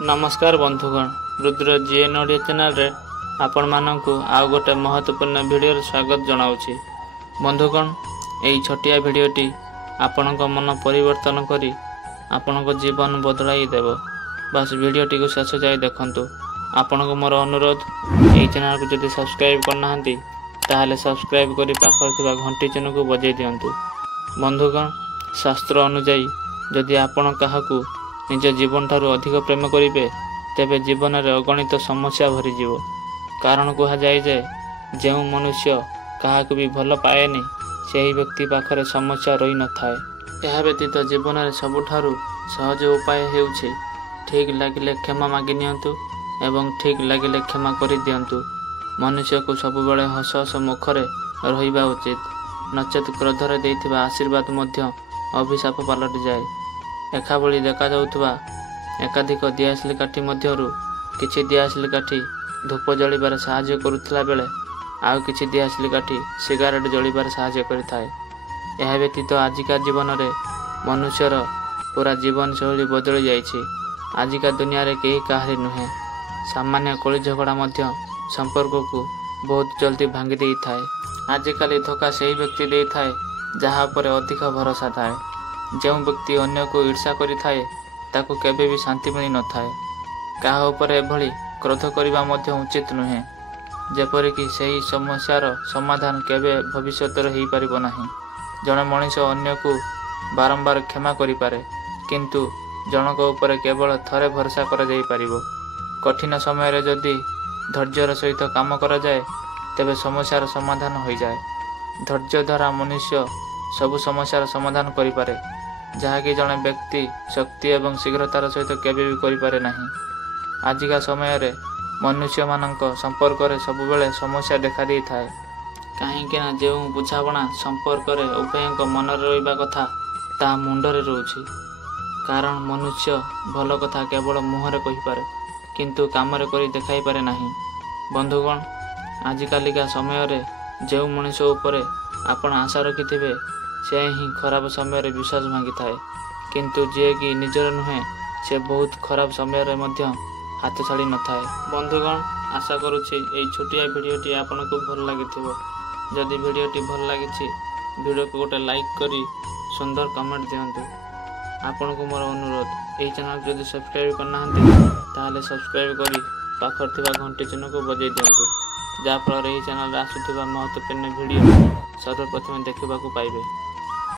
नमस्कार बंधुगण, Rudra GN Odia channel रे आपण मानकु आउ गोटे महत्वपूर्ण वीडियो स्वागत जनाउछि। बंधुगण, एई छोटिया वीडियोटी आपणक मन परिवर्तन करी आपणक जीवन बदलाई देव। बस वीडियोटी को शेष जाए देखंतु। आपणक मोर अनुरोध, एई चैनल को जदि सब्सक्राइब करनाहांती ताहाले सब्सक्राइब करी पाखर थिबा घंटी चिन्ह को बजाई दियंतु। बंधुगण, शास्त्र अनुसार जदि आपण काहाकू निज जीवन ठारू अधिक प्रेम करिवे तेबे जीवन में अगणित समस्या भरी जीव। कारण कहा जाए जे जो मनुष्य काहाकू भी भल पाएनि सही व्यक्ति पाखरे समस्या रही न थाए। यह व्यतीत जीवन में सबुठारु सहज उपाय हेउछि ठीक लागिले क्षमा मागी नियंतु एवं ठीक लागिले क्षमा करि दियंतु। मनुष्य को सबुबेले हस हस मुखरे रहिबा उचित, नचेत क्रोधरे देइथिबा आशीर्वाद मध्य अभिशाप पलटि जाए। एकाभली देखा जाउथबा एकाधिक दियासिली काठी मध्यरु किछि दियासिली काठी धूप जलिबार साहाय्य करुथिला बेले आउ किछि दियासिली काठी सिगारेट जलिबार साहाय्य करिथाए। एहा व्यतीत आजिका जीवन रे मनुष्यर पूरा जीवन शैली बदली जाइछि। आजिका दुनिया रे केही काहरी नुहे। सामान्य कली झगड़ा मध्य संपर्क को बहुत जल्दी भांगी देई थाए। आजिकाली धोखा सेही व्यक्ति देई थाए जहा पर अधिक भरोसा थाए। जो व्यक्ति अन्य को ईर्षा करि थाए ताको केबे भी शांति मिली न थाए। काहा ऊपर एभली क्रोध करिबा मध्य उचित नुहे, जेपरि कि सही समस्यार समाधान केबे भविष्य रे हेई परिबो नाही। जणे मनीष अन्य को बारंबार क्षमा करि पारे, किंतु जनक ऊपर केवल थरे भरोसा करा जाई परिबो। कठिन समय रे जदि धैर्यर सहित काम करा जाए तेबे समस्यार समाधान होई जाए। धैर्य द्वारा मनुष्य सबु समस्यार समाधान करि पारे, जहाँकि जड़े व्यक्ति शक्ति एवं शीघ्रतार सहित केबे भी करि पारे नाही। आजिका समय रे मनुष्य मानक संपर्क रे सबुबेले समस्या देखा दी थाए। काहेकि ना जो बुझाबणा संपर्क रे उभयक मन रहिबा कथा ता मुंडरे रहउछि। कारण मनुष्य भल कथा केवल मुहरे कहि पारे, किंतु काम रे करि देखाई पारे नाही। बंधुगण, आजिकालिका समय रे जो मनुष्य उपरे आपण आशा रखिथिबे से ही खराब समय रे विश्वास भांगी थाए, किंतु जे कि निजर नुहे से बहुत खराब समय रे मध्य हाथ छाड़ी न थाए। बंधुगण, आशा करुछि एई छोटिया वीडियोटी आपनको भल लागिथिबो। जदि वीडियोटी भल लागिछि वीडियो को गोटे लाइक करी सुंदर कमेंट दियंतु। आपनको मोर अनुरोध, एई चैनल जदि सब्सक्राइब करनाहांती ताहाले सब्सक्राइब करी पाखर थिबा घंटी चिन्ह को बजाई दियंतु, जा फल एई चैनल रे आसुथिबा महत्वपूर्ण वीडियो सर्वप्रथम देखिबाकू पाइबे।